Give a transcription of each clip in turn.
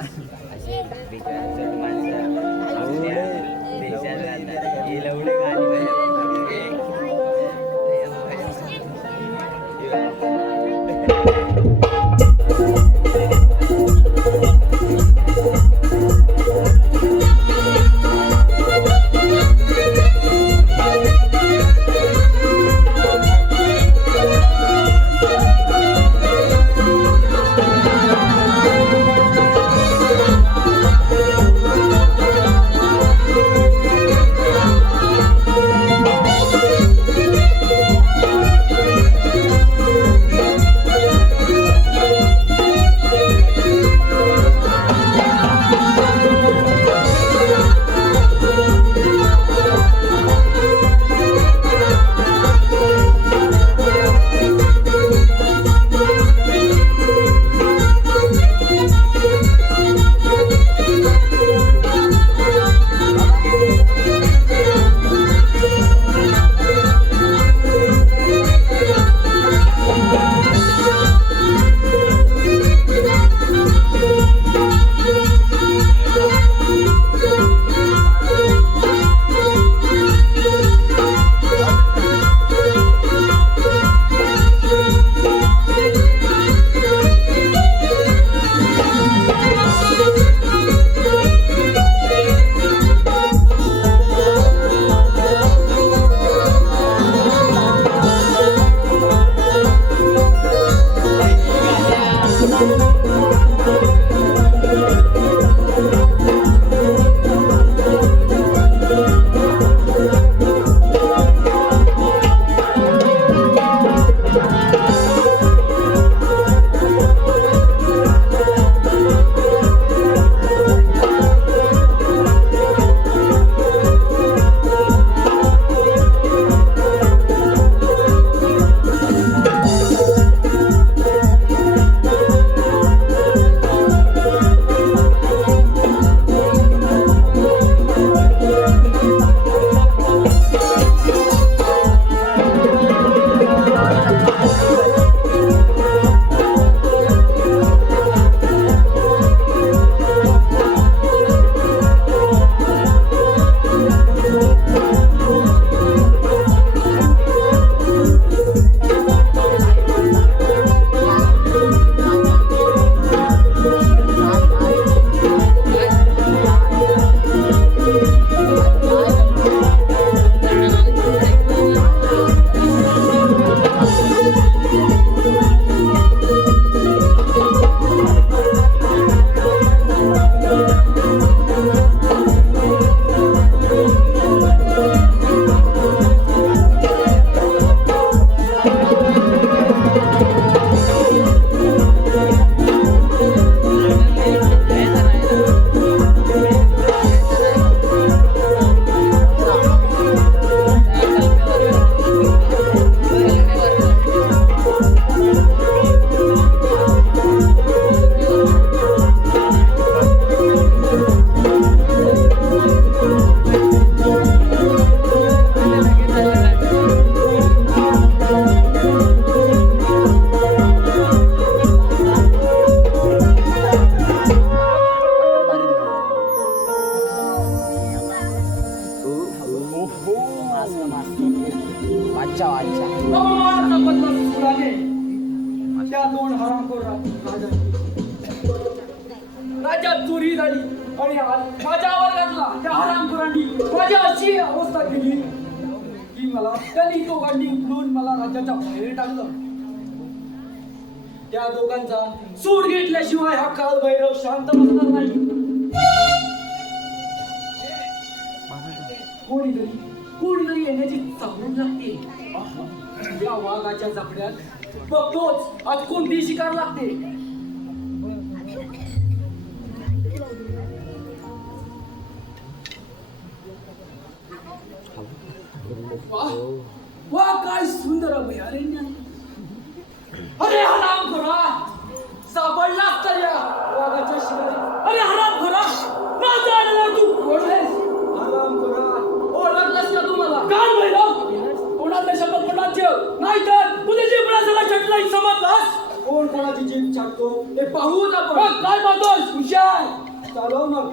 असे बिचारचट माणसं आपल्या देशात राहतात. ही लवडे गाणी राज्यात चोरी झाली आणि माझ्यावर घातला त्या हरामखोरांनी माझी अशी अवस्था केली की मला त्यांनी तो गांडी उचलून मला राज्याच्या बाहेर टाकलं. त्या दोघांचा सूड घेतल्याशिवाय हा काळ भैरव शांत बसणार नाही. कोणीतरी येण्याची चाहूल लागते. या वाघाच्या जखड्यात बघतोच आज कोणती शिकार लागते. वाह काय सुंदर अभयारण्य. अरे हरामखोरा सापडलास तर या वाघाच्या शिकारी. अरे हरामखोरा ना जाणला तू कोण आहेस. हरामखोरा ओळखलास का तू मला. काय भैरव कोणाला शपथ पडला ठेव नाहीतर तुझी जीवनाला चटलाई समजलास. कोण कोणाची जीभ छाटतो ते पाहूच आपण. काय पाहतोस हुशार चालव मग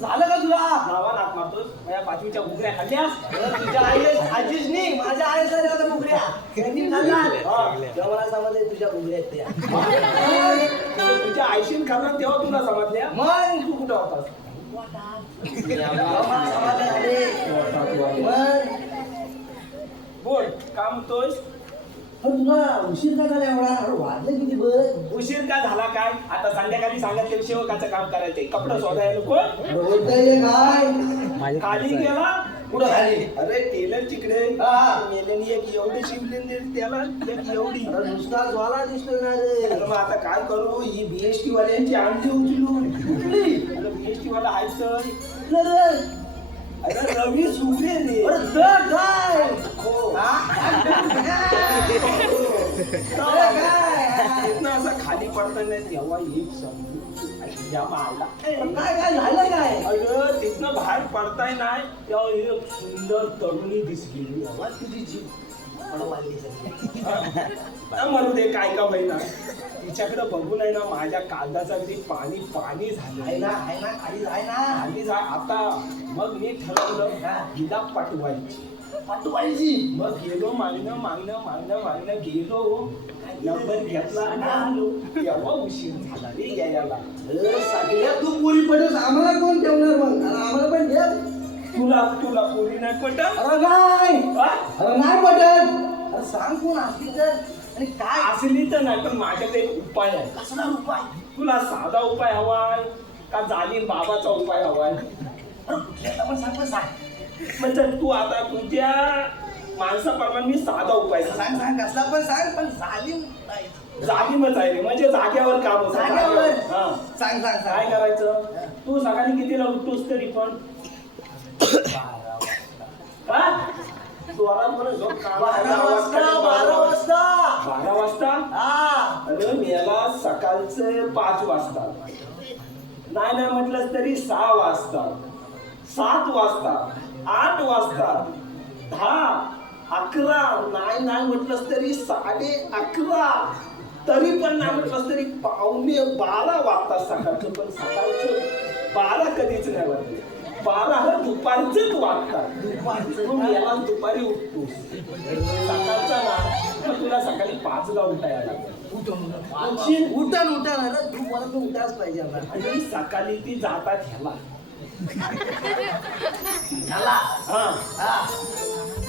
झालं का तुला नावा नाक मारतोस माझ्या पाचवीच्या बुकऱ्या खाल्ल्यास तुझ्या आई आजीच नाही माझ्या आई झाल्या बुकऱ्या त्यांनी खाल्ला तेव्हा समजले तुझ्या बुकऱ्या आहेत त्या तुझ्या आईशीन खाल्ला तेव्हा तुला समजल्या मग तू कुठं होतास बोल का म्हणतोस तुला उशीर का झाला एवढा वाजलं किती बघ उशीर का झाला काय आता संध्याकाळी सांगितलं सेवकाचं काम करायचंय कपडे शोधायला नको काय खाली गेला कुठं खाली अरे टेलर तिकडे मेलेनी एक एवढी शिवली त्याला एक एवढी नुसता ज्वाला दिसतो ना रे मग आता काय करू ही बीएसटी वाल्यांची अंडी उचलून कुठली बीएसटी वाला आहेच अरे रवी सुगले रे काय असं खाली पडताना तेव्हा एक आला काय झालं काय अगं तिथनं बाहेर पडताय नाही तेव्हा एक सुंदर तरुणी दिसली तुझी जीव म्हणू दे काय का बहिणा तिच्याकडे बघून आहे ना माझ्या कागदाचा पाणी पाणी झालं आहे ना खाली जाय आता मग मी ठरवलं हिला पाठवायची मग गेलो मागणं गेलो नंबर घेतला आणि आलो तेव्हा उशीर झाला रे यायला सगळ्या तू पुरी पडस आम्हाला कोण ठेवणार मग आम्हाला पण ठेव तुला पुरी नाही पटत अरे नाही पटत अरे सांग कोण असली तर आणि काय असली तर नाही पण माझ्याकडे एक उपाय आहे कसला उपाय तुला साधा उपाय हवाय का जालीम बाबाचा उपाय हवाय पण सांग म्हणजे तू आता तुझ्या माणसाप्रमाणे मी साधा उपाय सांग कसला पण सांग पण जालीमच आहे रे म्हणजे जाग्यावर काम होतं सांग काय करायचं तू सकाळी कितीला उठतोस तरी पण 12 वाजता अरे मेला सकाळचे 5 वाजता नाही म्हटलंस तरी 6 वाजता 7 वाजता 8 वाजता 10 11 नाही म्हटलंस तरी 11:30 तरी पण नाही म्हटलंस तरी 11:15 वाजता सकाळचं पण सकाळचं 12 कधीच नाही वाटत 12 दुपारचंच वाटतात याला दुपारी उठतोस सकाळचा ना तुला सकाळी 5ला उठायला उठा तू मला तू उठाच पाहिजे आणि सकाळी ती जातात ह्याला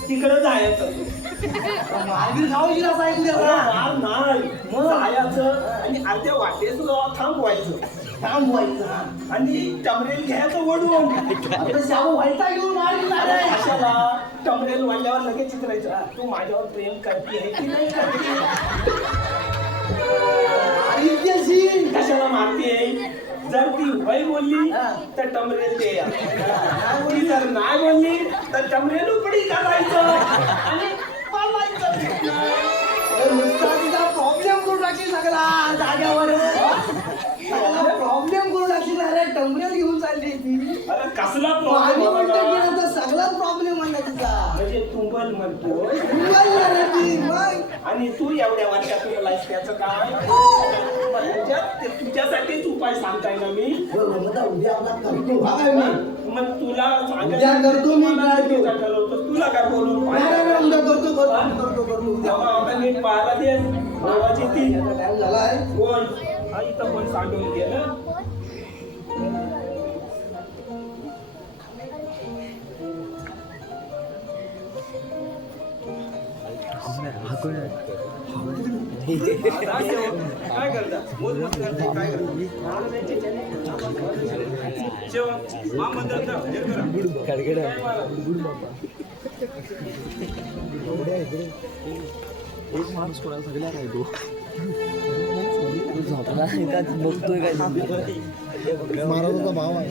तिकडे जायचं नाही जायचं आणि अर्ध्या वाटेच थांबवायचं आणि टमरेल घ्यायचं वडून व्हायचा घेऊन कशाला टमरेल वाढल्यावर लगेच चित्रायचं तू माझ्यावर प्रेम करते की नाही करते कशाला मारते जर ती वय बोलली तर टमरेल दे ती जर नाही बोलली तर टमरेल उपडी करायचं आणि प्रॉब्लेम करून टाकली सगळा जाग्यावर प्रॉब्लेम करून टाकली अरे टमरेल घेऊन चालली ती अरे कसला आम्ही म्हणतो की प्रॉब्लेम नंतर सगळाच प्रॉब्लेम म्हणला तिचा म्हणजे तुंबल म्हणतो मग आणि तू एवढ्या वर्षातून लाईस त्याचं काय तुझ्यासाठीच उपाय सांगताय ना मी उद्या आपला करतो हा काय मी मग तुला उद्या करतो मी, करतो. ठरवतो तुला काय बोलून उद्या करतो तेव्हा आता नीट पाहायला दे नावाची ती टाइम झालाय कोण हा इथं पण सांडून गेलं काय करता मोजमत करता काय एक माणूस कोणा सगळ्या काय तो झोपला का बघतोय काय महाराजाचा भाव आहे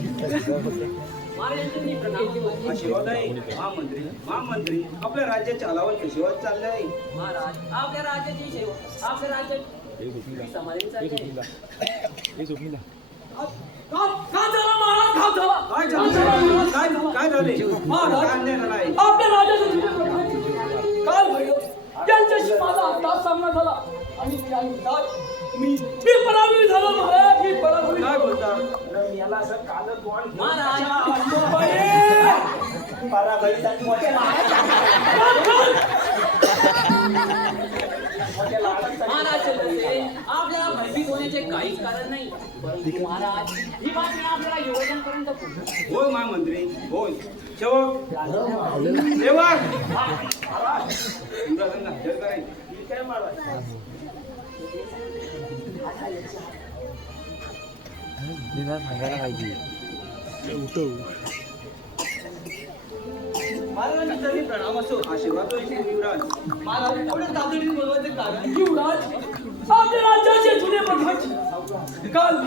महामंत्री आपल्या राज्यात चालावं कशिवात चाललंय महाराज आपल्या राज्याची सेवा आपल्या राज्यात समाधान चाललंय. काय झाले आपल्या राजाचे काल घडलं त्यांच्याशी माझा आत्ताच सामना झाला आणि त्या युद्धात मी पराभूत झालो महाराज मी पराभूत काय बोलता याला असं कालच दोन महाराज छत्रपती, आपल्याला भयभीत होण्याचे काहीच कारण नाही. परंतु महाराज ही बातमी आपल्याला युवकांपर्यंत पोहोचली. होय महामंत्री होय सेवक सेवक काय मारा सांगायला पाहिजे महाराजांनी तरी प्रणाम असो आशीर्वाद युवराज महाराज एवढे तातडीने बोलवायचे कारण युवराज आपल्या राज्याचे जुने प्रधान काल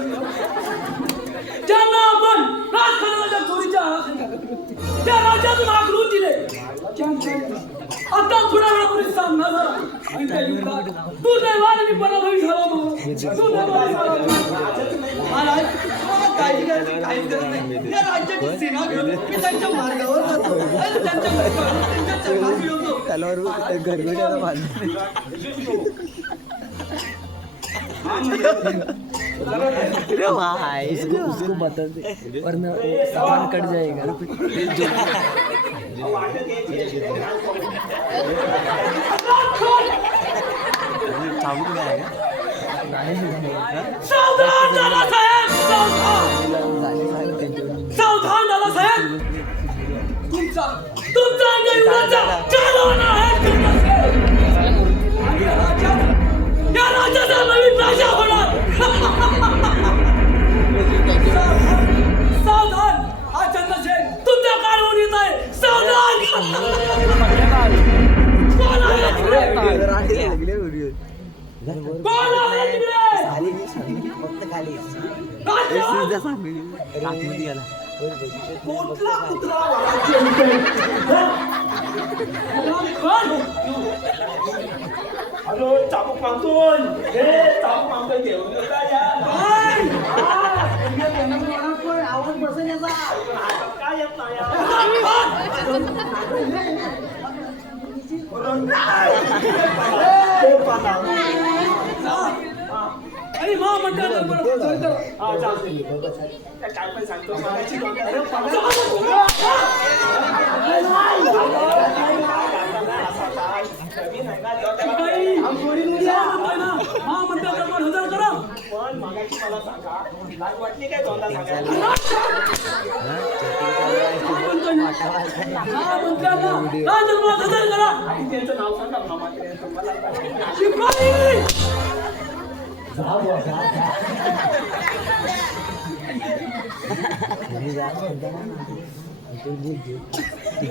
ज्यांना आपण राजकारणाच्या चोरीच्या आळाखाली त्या राज्यातून हाकलून दिले आता थोड्या वेळापूर्वी सामना झाला आणि त्या युद्धात दुर्दैवाने पराभवी झाला महाराज काळजी करायची काहीच गरज नाही या राज्याची सेना घेऊन मी त्यांच्या मार्गावर जातो आणि त्यांच्या चरणात मिळवतो त्याला घरगुती अरे भाई उसको बता दे वरना सामान कट जाएगा चाबूक नाही सावधान झाला साहेब सावधान झाला साहेब तुमचा युवराजा चालवणार आहे या राज्याचा नवीन राजा होणार सावधान हा चंद्रसेन तुमच्या काळावर येत आहे सावधान कोण आहे तिकडे? कोण आहे तिकडे? राजा? कुठला कुत्रा वाघाची अरे चाबूक मागतोय हे चाबूक मागतोय घेऊन आवाज बसेल याचा काय येत नाही अरे मा म्हणतात काय पण सांगतो मागायची हजर करा पण मागायची मला सांगा लाज वाटली काय दोनदा सांगायला हजर करा आणि त्यांचं नाव सांगा मला शिपाई शिपाई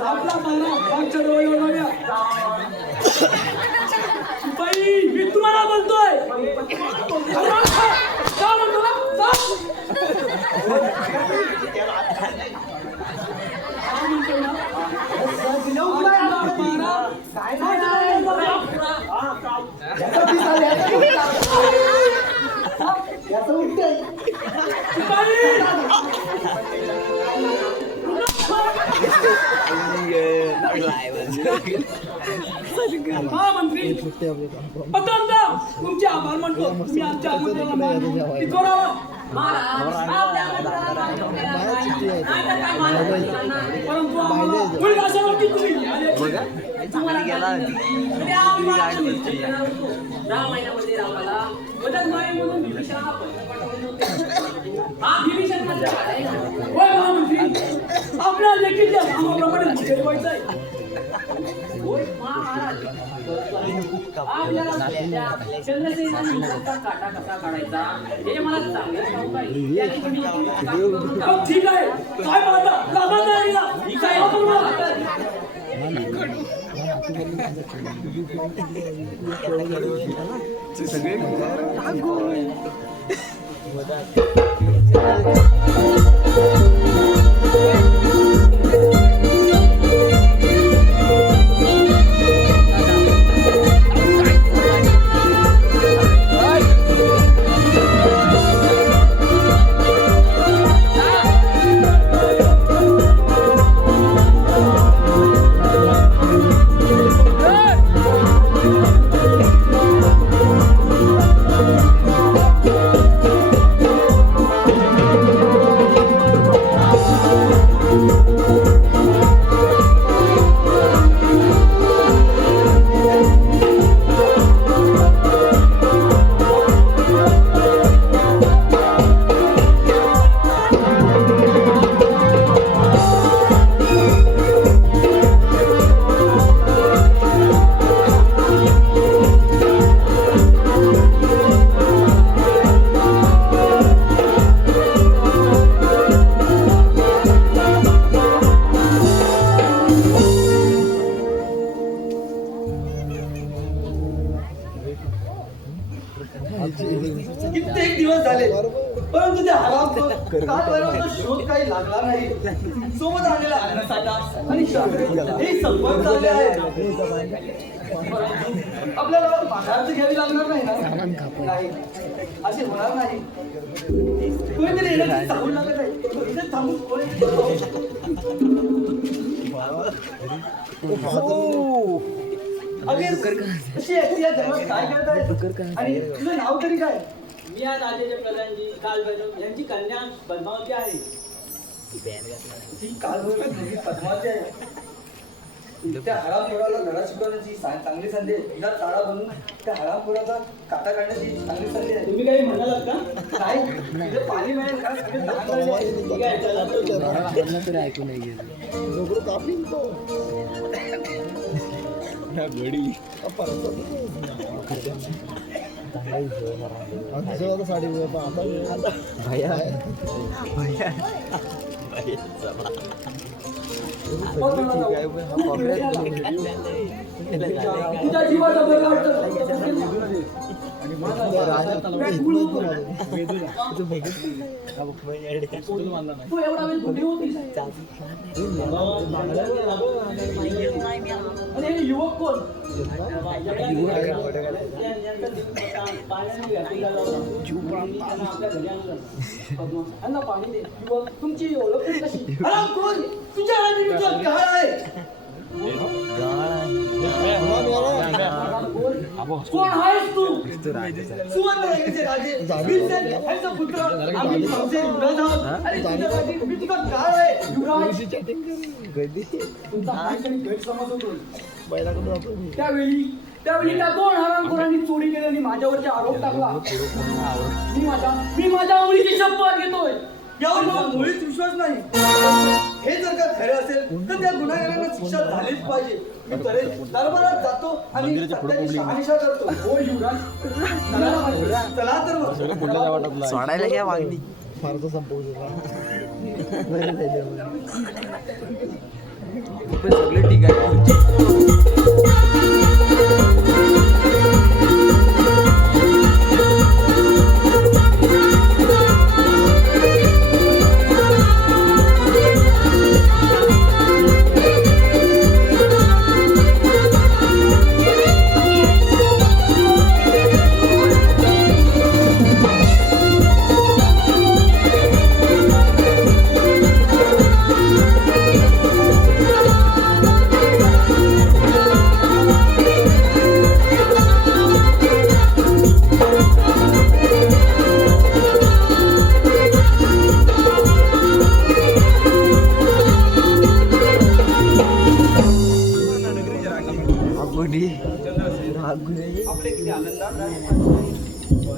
आपला मारा मागच्या डोळे ओढवूया. शिपाई मी तुम्हाला बोलतोय. का म्हणतो ना? मंत्री पतंगा तुमचे आभार म्हणतो. मी आमच्या आमंत्रणाला मान देऊन पिठोरावर. परंतु आम्हाला पुढील आशावरती तुम्ही आले. रामायणामध्ये रामाला मदतमारी म्हणून विभीषणाला हा विभीषण होय महामंत्री आपल्या लेखीच्या नामाप्रमाणे ठरवायचं आहे. आपल्याला चंद्रसेनानी काटा कसा काढायचा हे मला चांगलं ठाऊक आहे. त्याने तुम्ही ठीक आहे काय पाहता लागा नाही ना ही काय आपण कित्येक दिवस झाले परंतु त्या कालपर्यंत शोध काही लागला नाही. सोबत आलेला अन्नसाठा आणि हे संपर्क झाले आहेत. आपल्याला बाजाराची घ्यावी लागणार नाही ना? नाही असे होणार नाही. कोणीतरी येण्याची सांगून लागत आहे. इथे थांबून कोणी अशी एकटी या जगात काय करताय आणि तुझं नाव तरी काय? मी या राजाचे प्रधानजी कालभैरव यांची कन्या पद्मावती आहे. ती कालभैरव मुलगी पद्मावती आहे. त्या हरामखोराला धडा शिकवण्याची चांगली संधी आहे. तिला ताळा बनवून त्या हरामखोराचा काटा काढण्याची चांगली संधी आहे. तुम्ही काही म्हणालात का? नाही तिथे पाणी मिळेल का? सगळे लहान झाले आहे. ठीक आहे, चला. ऐकू नाही साडी भैया तुझ्या जीवाचा बरं वाटतं. तू एवढा वेळ कुठे होतीस? आणि हे युवक कोण? यांना पाणी दे. युवक तुमची ओळख तरी कशी? हरामखोर तुझ्या राणी तुझं काय आहे? कोण आहेस तू? सुवर्णरेखेचे राजे भीमसेन यांचा पुत्र आम्ही शमशेर युवराज आहोत. आणि तुझ्या राणी मी तुझा काय आहे? युवराज तुमचा काहीतरी गैरसमज होतो. त्यावेळी त्यावेळी त्या 2 हरामखोरांनी चोरी केली आणि माझ्यावरती आरोप टाकला. मी माझ्या मुलीची शपथ घेतोय, यावर मला मुळीच विश्वास नाही. हे जर का खरं असेल तर त्या गुन्हेगारांना शिक्षा झालीच पाहिजे. मी दरबारात जातो आणि सत्याची शहानिशा करतो. हो युवराज, चला तर मग. सोडायला घ्या मागणी. फारचं संपवू देता. सगळे ठीक आहे.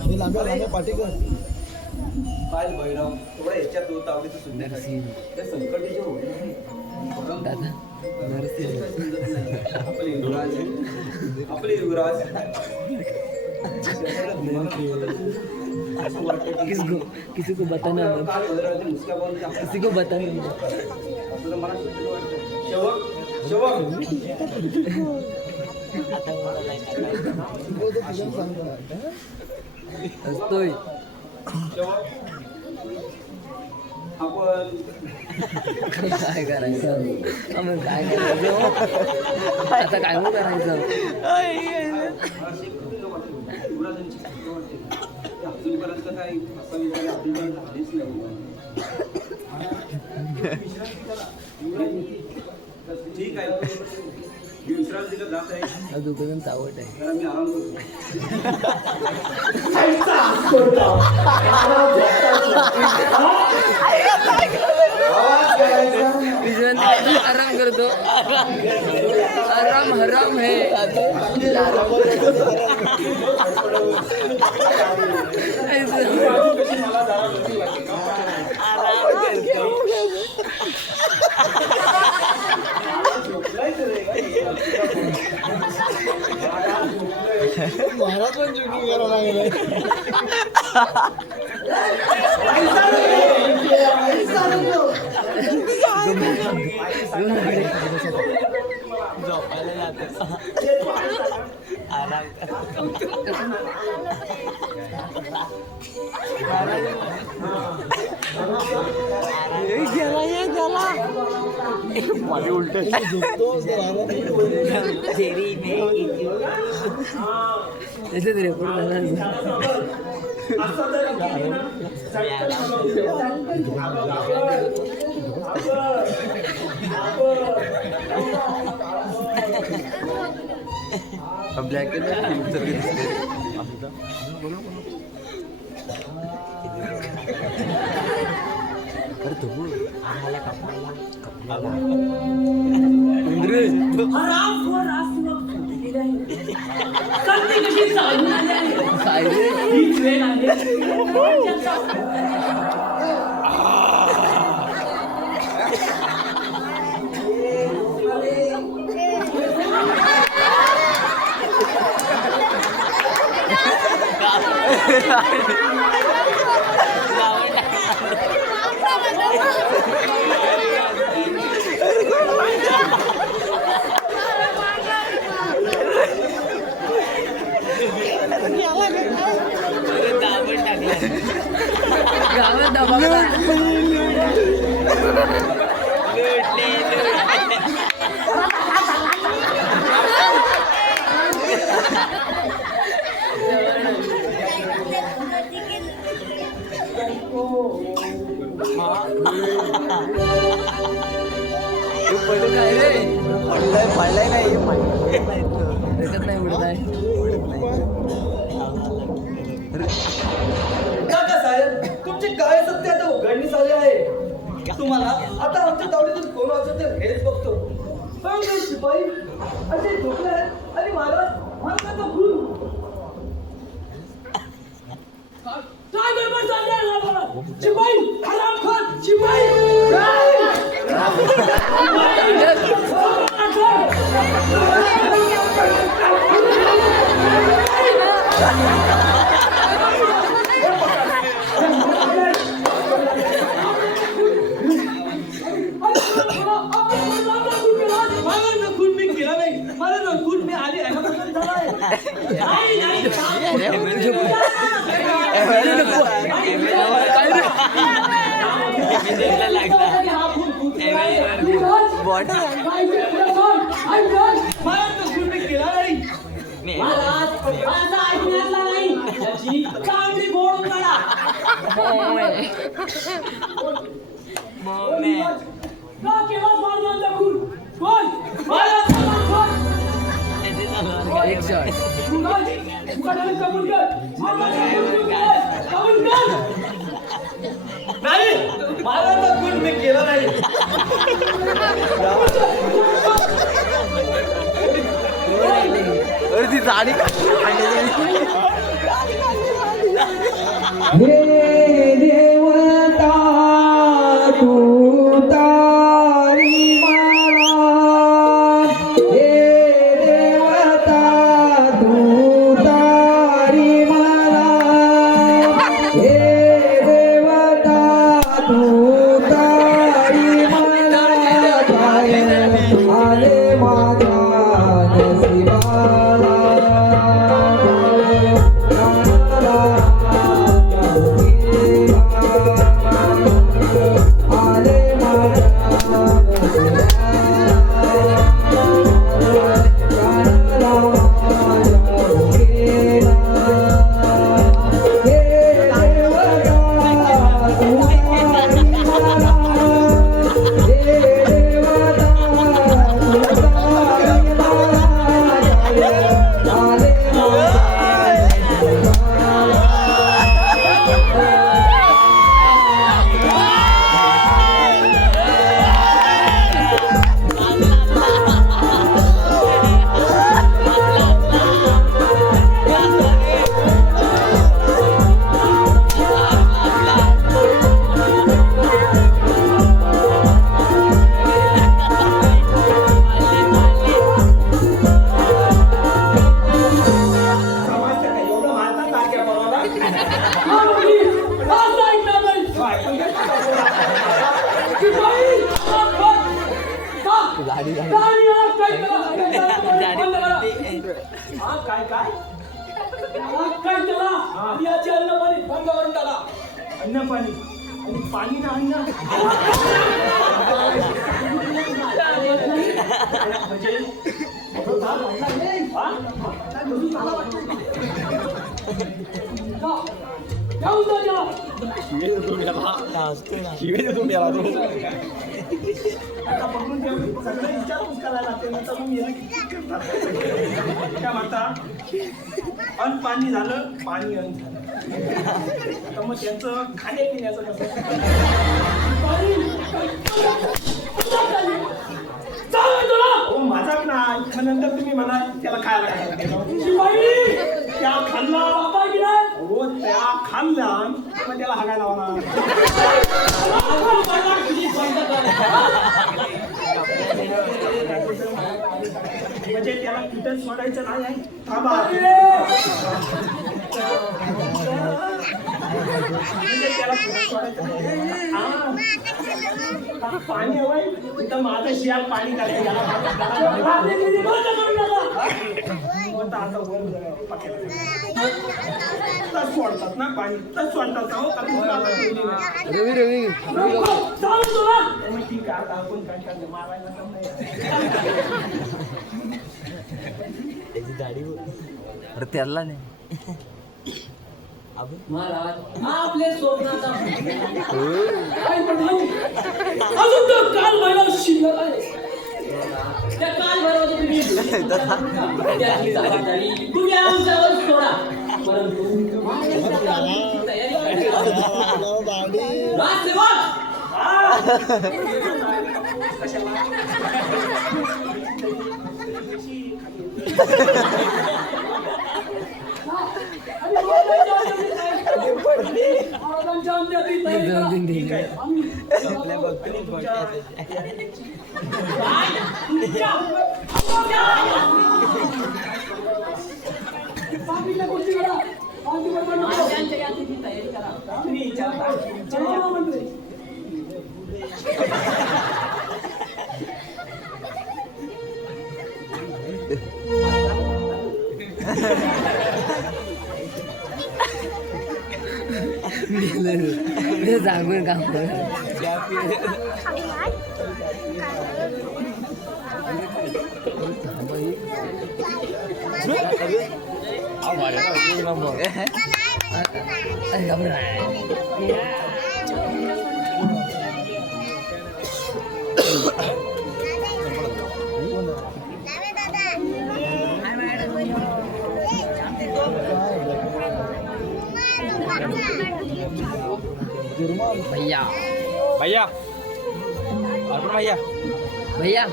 हे लांब्या पाठीकर. काय भैरव थोडं ह्याच्यात होत आवडीचं सुंदर त्या संकटीचे होईल. आपले युवराज किसी को बताना किसी को बताना. मला सुंदर वाटतं. शेवक असतोय. आपण काय करायचं आम्ही काय करायचं आता काय मग करायचं. अजूनपर्यंत काही असा विचार आपल्याला झालीच नाही. ठीक आहे, मी विश्रांतीला जात आहे. दुकानात आवड आहे. जरा मी आराम करतो. विश्रांती आराम करतो. आराम हराम है. महाराज पण चुकी करावं लागेल. माझे उलट त्याच्यात रेकॉर्ड झाला. ब्लॅक अँड व्हाईट फिल्म सारखे दिसते. अरे तो आम्हाला कापला गावात दबावला. काय रे पडलाय काय त्याच्यात नाही उडताय. काका साहेब, तुमचे काय सत्य आता उघडणीस आले आहे. तुम्हाला आता आमच्या तावडीतून कोण वाचत हेच बघतो. पण ते शिपाई असे झोपले आहेत आणि महाराज महाराजांचा खून काय गडबड चालली आहे महाराज? शिपाई हरामखोर शिपाई एक शॉट नाही महाराजांचा खून मी केला नाही अरे ती जाडी हे देवता तू तारी मला हे देवता तू तारी मला हे देवता तू तारी मला काय आले माझ्या नशिबाला अन्न पाणी आणि पाणी ना अन्न म्हणजे आता बघून सगळं विचारपूस करायला लागते नंतर मग येणं किती करतात काय म्हणता अन्न पाणी झालं पाणी अन्न झालं आता मग त्यांचं खाण्यापिण्याचं कसं हो माझाच नाही नंतर तुम्ही म्हणा त्याला खायला त्या खाल्ला हो त्या खाल्ला मग त्याला हागायला होणार म्हणजे त्याला कुठं सोडायचं नाही आहे थांबा म्हणजे त्याला कुठं सोडायचं नाही पाणी हवंय तिथं माझं शियाल पाणी टाकायचं आता वर तस सोडतात ना पाणी तस सोडतात हो रवी रवी ठीक आहे आता आपण काय करतो मारायला अरे त्याला नाही महाराज आपले स्वप्नाचा काय म्हणाल अजून तर काल महिना शिल्लक आहे त्या काल भरवाची तुम्ही त्याची जबाबदारी तुम्ही आमच्यावर सोडा परंतु तयारी कशाला महाराजांच्या अंत्याची तयारी करा. ठीक आहे आम्ही आणि तुमच्या बाकीच्या गोष्टी करा. बाकी बरोबर नको. महाराजांच्या यात्रेची तयारी करा. तुम्ही विचारता तुमच्या चला या- मंत्री. मी सांगून काम भैया भैया अर्पण भैया भैया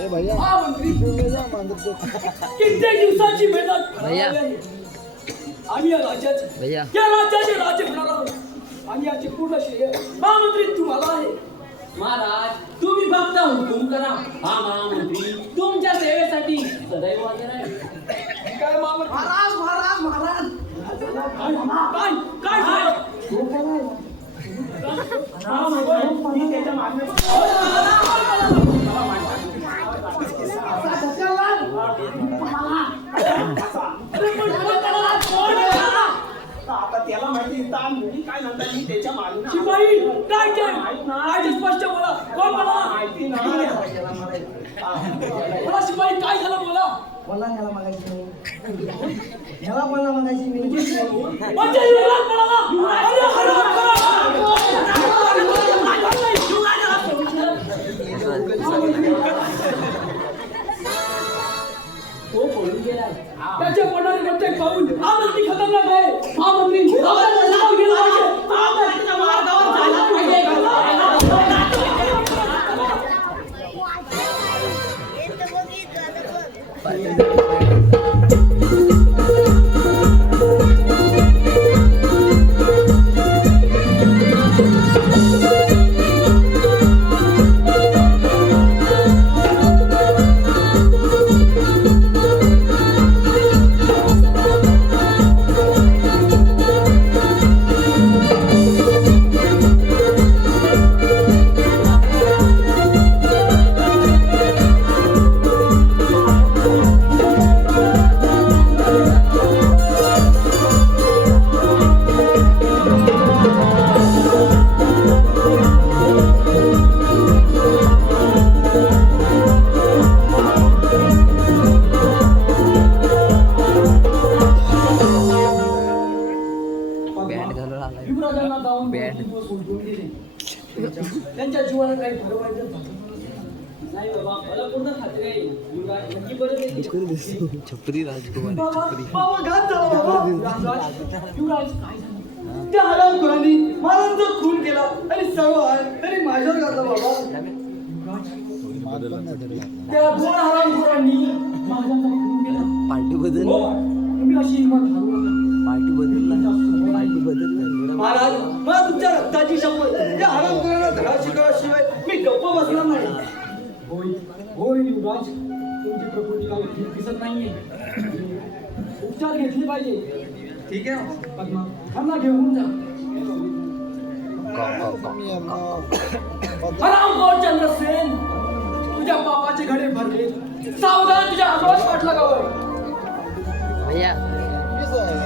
ए भैया हा मंत्री तुम्ही जा मांजर कित्येक दिवसाची मेहनत भैया. आम्ही या राज्याचे भैया या राज्याचे राज्य होणार आहोत आणि याचे पूर्ण श्रेय महामंत्री तुम्हाला आहे. महाराज तुम्ही फक्त हुकूम करा. हा महामंत्री तुमच्या सेवेसाठी सदैव हजर आहे. काय महामंत्री महाराज महाराज महाराज काय काय काय मी त्याच्या मागण्या आता त्याला माहिती ताण मी काय नंतर मी त्याच्या मागण्या शिपाई काय काय काय ते स्पष्ट बोला कोण बोला माहिती नाही बोला शिपाई काय झालं बोला मला ह्याला मागायची नाही ह्याला मला मागायची मी म्हणजे युवराज बोला अरे हराम तो पळून गेलाय. त्याचे पडणारे प्रत्येक पाऊल महामंत्री खतरनाक आहे. महामंत्री आपण नाव गेलं पाहिजे. महामंत्रीच्या मार्गावर जायला बँड घालून आलाय युवराजांना जाऊन बँड. दिवस उलटून गेले. त्यांच्या जीवाला काही ठरवायचं झालं नाही बाबा मला पूर्ण खात्री आहे. युवराज नक्की परत येतील. छपरी राजकुमार बाबा छपरी बाबा घात झाला बाबा युवराज काय झालं त्या हरामखोरांनी महाराजांचा खून केला आणि सर्व हार तरी माझ्यावर घातला बाबा त्या दोन हरामखोरांनी महाराजांचा खून केला. पार्टी बदल हो, तुम्ही अशी हिंमत हारू नका. पार्टी बदलला पार्टी बदलला महाराज मला तुमच्या रक्ताची शपथ त्या हरामखोरांना धडा शिकवल्याशिवाय मी गप्प बसणार नाही. होय होय युवराज तुमची प्रकृती काही ठीक दिसत नाहीये. उपचार घेतले पाहिजे. ठीक आहे पद्मा त्यांना घेऊन जा. तुम्ही यांना हरामखोर चंद्रसेन तुझ्या पापाचे घडे भरले. सावधान तुझ्या आजोबाच पाठ लागावं. भैया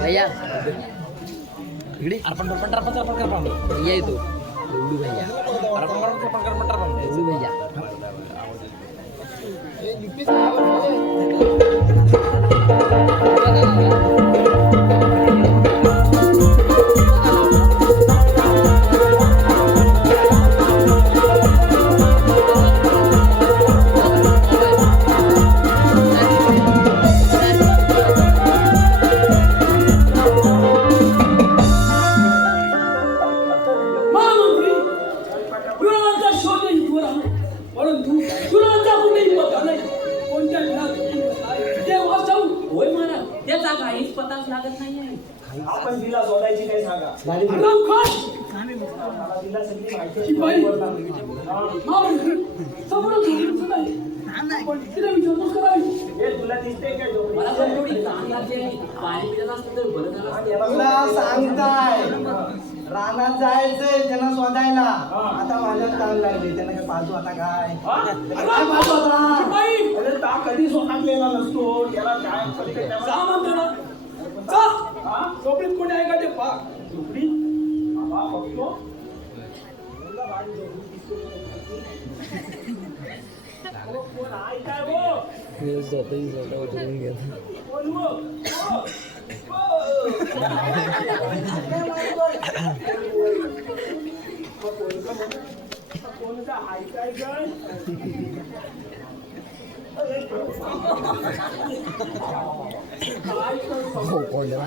भैया इकडे भैया येतो एवढू भैया एवढू भैया युपी महामंत्री युवराजांचा शोध हितवर आहे. परंतु युवराजांचा कुठेही पत्ता नाही. कोणत्या घरात तुम्ही बसलाय ते वाचवून होय महाराज त्याचा मला तिला सगळी माहिती आहे. शिपाई. हा. समोर झोपून नाही पण तिला विचारपूस करावी. हे तुला दिसते काय झोपडी? मला पण थोडी तहान लागली आहे. पाणी पिलं असतं तर बरं झालं असतं. तुला सांगताय रानात जायचंय त्यांना शोधायला. आता माझ्यात ताण लागली त्यांना काय पाहतो आता काय हा? काय पाहतो आता शिपाई अरे ता कधी सोनाकलेला नसतो त्याला काय पडते जा त्याला म्हणतो ना जा हा? झोपडीत कोणी आहे का ते पहा. झोपडी हा बघतो मुलगा बाहेर झोपडी दिसतो. हो, कोण आहे काय हो? उठून घेतो. कोण हो? हो. कोणता आहे काय गं? हो कोंडला.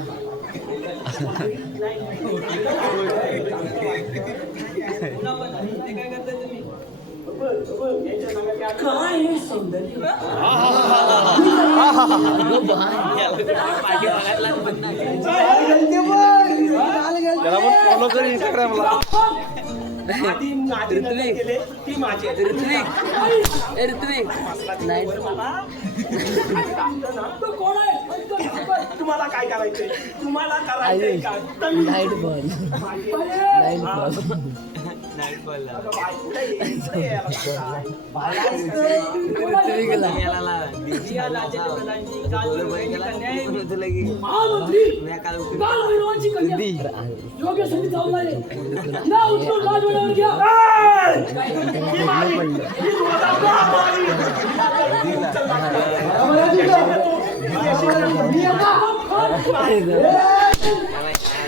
काय हे सौंदर्य ती माझी आहे. ऋत्विक नाही तो कोण आहे? तुम्हाला काय करायचंय? तुम्हाला करायचंय काय? तर- लाईट बॉल लाईट बॉल ऋत्विकला महामंत्री कालभैरवांची कन्या योग्य संधी चालू आहे ना उचलून राजवाड्यावर घ्या. उठला एकदम.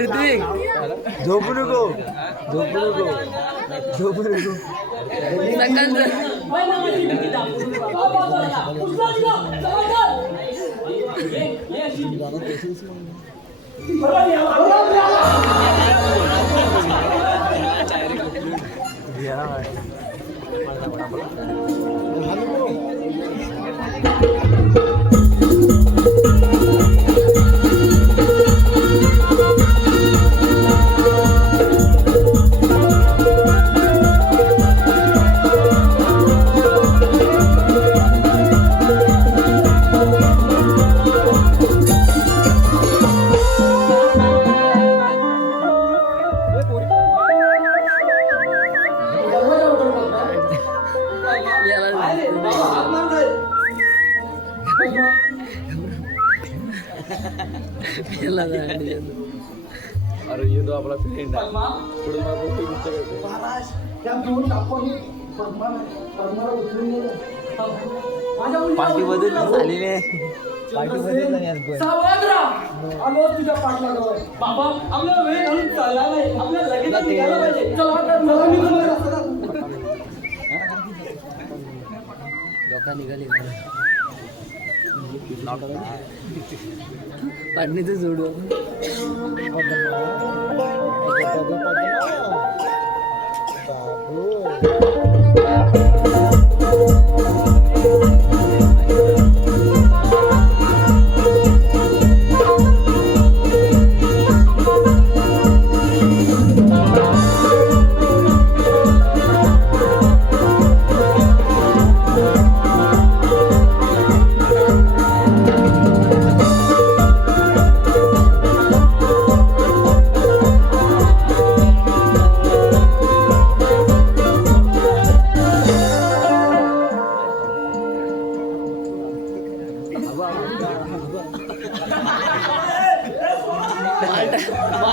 ऋत्विक झोपू नको झोपू नको झोपू नको अरे ये तो आपला फ्रेंड आहे पुढे महाराज त्या दोन टाकून पद्माला उचलून नेलं. माझ्या मुलीला पार्टी बदल उचलून झालेली आहे पार्टी बदल नाही आज पण. सावध राहा. आलो तुझ्या पाठलागावर. बाबा आपला वेळ घालून चालला नाही. आपल्याला लगेच निघायला पाहिजे. चला आता मला निघून जा. लोका निघाली पाडणीचं जोडू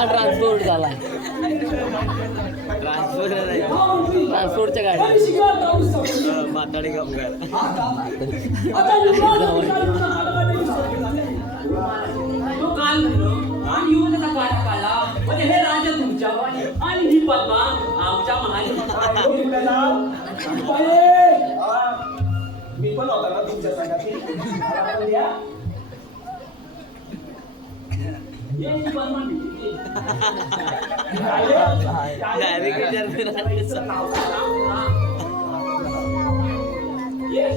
ट्रान्सपोर्ट झाला ट्रान्सपोर्टच्या गाडी काही शिकणार जाऊ शकतो. माताडी कामगार आता युवराज काढण्याची सवय झाली. तो काल झालं आणि युवकाचा काढा काढला म्हणजे हे राजा तुमच्यावर आणि ही पद्मा आमच्या महाली. मी पण होता ना तुमच्या संघाती. मला पण द्या. हे ही पद्मा भेटली. काय रे? डायरेक्ट विचार त्याचं नाव सांगा. ये.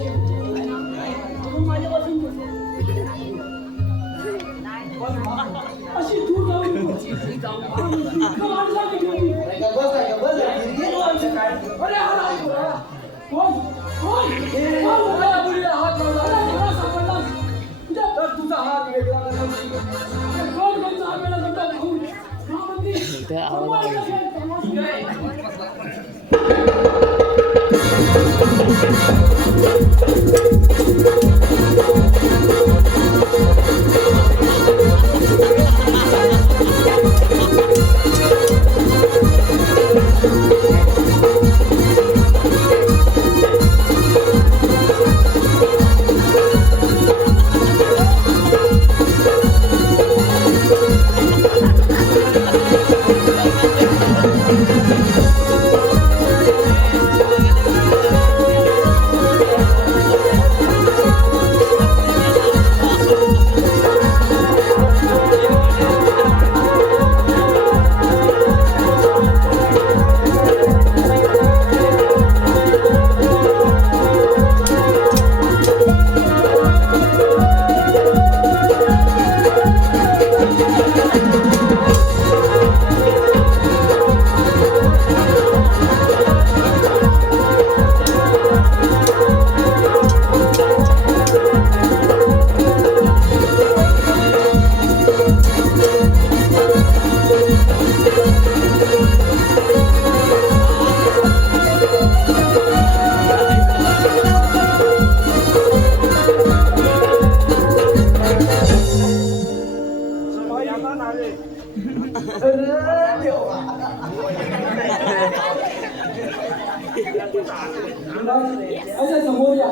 अच्छा समोर या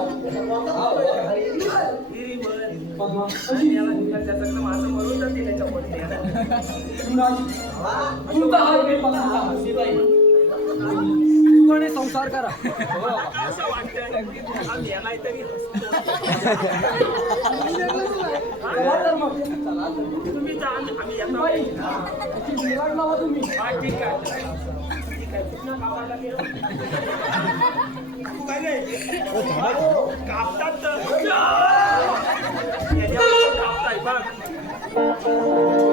पद्मा माझं मरून जाते त्याच्यामध्ये तुमचा हा वेळ बघा कोणी संसार करा असं वाटतं आम्ही येणार तरी चला तर मग चला तर तुम्ही जा आम्ही येतो बाई निराड लावा तुम्ही हा ठीक आहे ठीक आहे कुठल्या गावाला गेलो काय नाही कापतात तर कापताय बघ